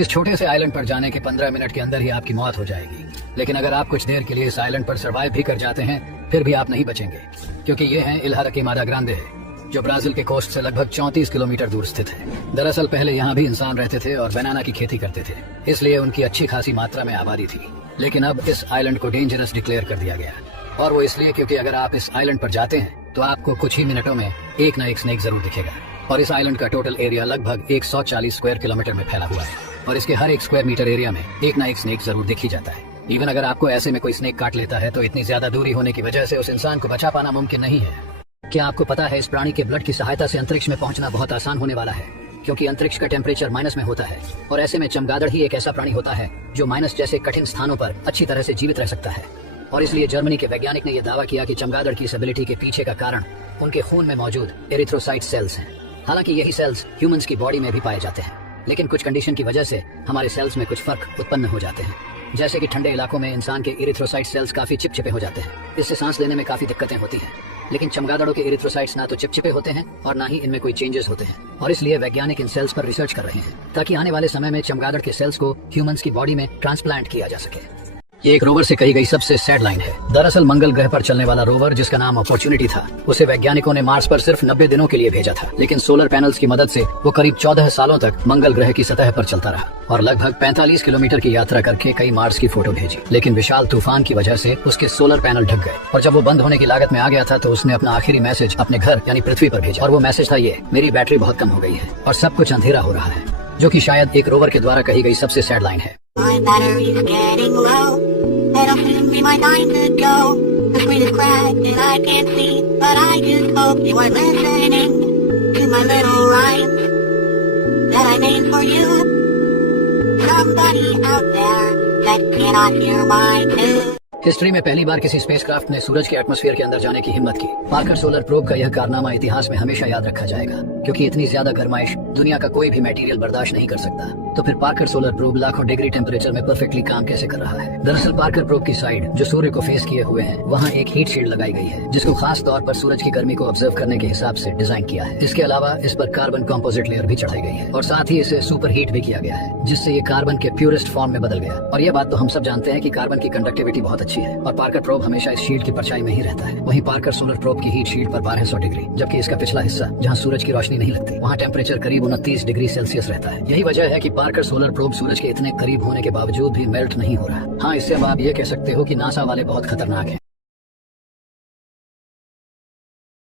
इस छोटे से आइलैंड पर जाने के 15 मिनट के अंदर ही आपकी मौत हो जाएगी। लेकिन अगर आप कुछ देर के लिए इस आइलैंड पर सर्वाइव भी कर जाते हैं फिर भी आप नहीं बचेंगे, क्योंकि ये है इल्हा रिक्किमादा ग्रांडे है, जो ब्राजील के कोस्ट से लगभग 34 किलोमीटर दूर स्थित है। दरअसल पहले यहाँ भी इंसान रहते थे और बनाना की खेती करते थे, इसलिए उनकी अच्छी खासी मात्रा में आबादी थी। लेकिन अब इस आइलैंड को डेंजरस डिक्लेयर कर दिया गया, और वो इसलिए क्योंकि अगर आप इस आइलैंड पर जाते हैं तो आपको कुछ ही मिनटों में एक न एक स्नेक जरूर दिखेगा। और इस आइलैंड का टोटल एरिया लगभग 140 स्क्वायर किलोमीटर में फैला हुआ है, और इसके हर 1 स्क्वायर मीटर एरिया में एक न एक स्नेक जरूर दिख ही जाता है। इवन अगर आपको ऐसे में कोई स्नेक काट लेता है तो इतनी ज्यादा दूरी होने की वजह से उस इंसान को बचा पाना मुमकिन नहीं है। क्या आपको पता है इस प्राणी के ब्लड की सहायता से अंतरिक्ष में पहुंचना बहुत आसान होने वाला है, क्योंकि अंतरिक्ष का टेम्परेचर माइनस में होता है, और ऐसे में चमगादड़ ही एक ऐसा प्राणी होता है जो माइनस जैसे कठिन स्थानों पर अच्छी तरह से जीवित रह सकता है। और इसलिए जर्मनी के वैज्ञानिक ने यह दावा किया कि चमगादड़ की इस एबिलिटी के पीछे का कारण उनके खून में मौजूद एरिथ्रोसाइट सेल्स हैं। हालांकि यही सेल्स ह्यूमंस की बॉडी में भी पाए जाते हैं, लेकिन कुछ कंडीशन की वजह से हमारे सेल्स में कुछ फर्क उत्पन्न हो जाते हैं। जैसे कि ठंडे इलाकों में इंसान के एरिथ्रोसाइट सेल्स काफी चिपचिपे हो जाते हैं, इससे सांस लेने में काफी दिक्कतें होती हैं। लेकिन चमगादड़ों के एरिथ्रोसाइट्स ना तो चिपचिपे होते हैं और ना ही इनमें कोई चेंजेस होते हैं, और इसलिए वैज्ञानिक इन सेल्स पर रिसर्च कर रहे हैं ताकि आने वाले समय में चमगादड़ के सेल्स को ह्यूमंस की बॉडी में ट्रांसप्लांट किया जा सके। ये एक रोवर से कही गई सबसे सैड लाइन है। दरअसल मंगल ग्रह पर चलने वाला रोवर, जिसका नाम अपॉर्चुनिटी था, उसे वैज्ञानिकों ने मार्स पर सिर्फ 90 दिनों के लिए भेजा था, लेकिन सोलर पैनल्स की मदद से वो करीब 14 सालों तक मंगल ग्रह की सतह पर चलता रहा और लगभग 45 किलोमीटर की यात्रा करके कई मार्स की फोटो भेजी। लेकिन विशाल तूफान की वजह से उसके सोलर पैनल ढक गए, और जब वो बंद होने की लागत में आ गया था तो उसने अपना आखिरी मैसेज अपने घर यानी पृथ्वी पर भेजा, और वो मैसेज था ये: मेरी बैटरी बहुत कम हो गई है और सब कुछ अंधेरा हो रहा है, जो कि शायद एक रोवर के द्वारा कही गई सबसे सैड लाइन है। That'll soon be my time to go. The sweetest crack that I can't see, but I just hope you are listening to my little rhyme that I made for you. Somebody out there that cannot hear my tune. History में पहली बार किसी spacecraft ने सूरज के atmosphere के अंदर जाने की हिम्मत की। पार्कर सोलर प्रोब का यह कारनामा इतिहास में हमेशा याद रखा जाएगा, क्योंकि इतनी ज्यादा गर्माइश दुनिया का कोई भी मटेरियल बर्दाश्त नहीं कर सकता। तो फिर पार्कर सोलर प्रोब लाखों डिग्री टेम्परेचर में परफेक्टली काम कैसे कर रहा है? दरअसल पार्कर प्रोब की साइड जो सूर्य को फेस किए हुए है, वहाँ एक हीट शील्ड लगाई गई है, जिसको खास तौर पर सूरज की गर्मी को ऑब्जर्व करने के हिसाब से डिजाइन किया है। इसके अलावा इस पर कार्बन कॉम्पोजिट लेयर भी चढ़ाई गई है, और साथ ही इसे सुपर हीट भी किया गया है, जिससे ये कार्बन के प्योरेस्ट फॉर्म में बदल गया। और ये बात तो हम सब जानते हैं कि कार्बन की कंडक्टिविटी बहुत अच्छी है, और पार्कर प्रोब हमेशा इस शील्ड की परछाई में ही रहता है। वहीं पार्कर सोलर प्रोब की हीट शील्ड पर 1200 डिग्री, जबकि इसका पिछला हिस्सा जहां सूरज की रोशनी नहीं लगती, वहां टेम्परेचर करीब 29 डिग्री सेल्सियस रहता है। यही वजह है कि पार्कर सोलर प्रोब सूरज के इतने करीब होने के बावजूद भी मेल्ट नहीं हो रहा। हाँ, इससे अब आप ये कह सकते हो कि नासा वाले बहुत खतरनाक हैं।